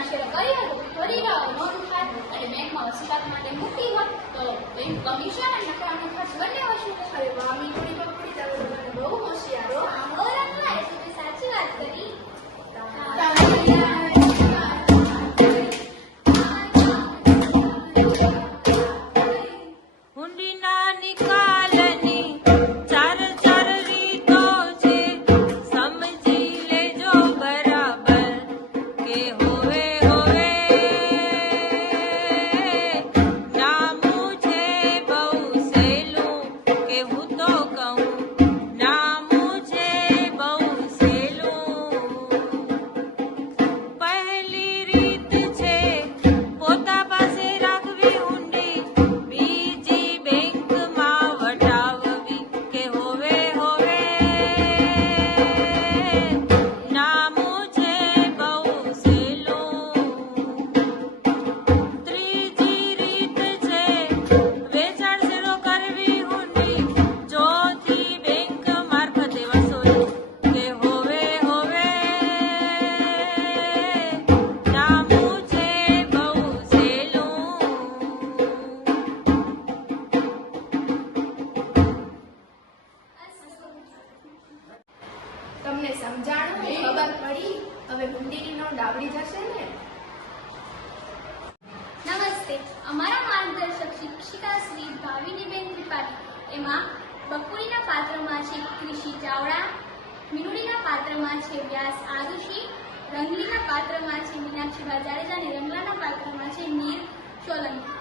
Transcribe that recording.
Transfer કર્યો હતો, થોડી રાહ નોંધ થાત અને બેંકમાં વસૂલાત માટે મૂકી હોત તો બેંક કમિશન અને નકારાનો ખર્ચ બંને વસૂલ. અરે વાહ મીઠડી પકડી, તમે બહુ હોશિયાર હો. આંબો રંગલા એ તો સાચી વાત કરી. હુંડીના નિકાલની ચાર ચાર રીતો છે, સમજી લેજો બરાબર કે હોવે હોવે નામું છે બહુ સહેલું, કે હું તો કહું નામું છે બહુ સહેલું. પહેલી રીત છે પોતા પાસે રાખવી હુંડી, બીજી બેંકમાં વટાવવી, કે હોવે હોવે નામું છે બહુ સહેલું. ત્રીજી રીત છે વેચાણ શેરો કરવી હુંડી, ચોથી બેંક મારફતે વસૂલી, કે હોવે હોવે નામું છે બહુ સહેલું. તમને સમજાણું, ખબર પડી? હવે હુંડીની નોંધ આવડી જશે ને? નમસ્તે, અમારા માર્ગદર્શક શિક્ષિકા શ્રી ભાવિનીબેન ત્રિપાઠી. એમાં બકુડીના પાત્રમાં છે કૃષિ ચાવડા, મીનુડીના પાત્રમાં છે વ્યાસ આરુષી, રંગલીના પાત્રમાં છે મીનાક્ષીબા જાડેજા અને રંગલાના પાત્રમાં છે નીર સોલંકી.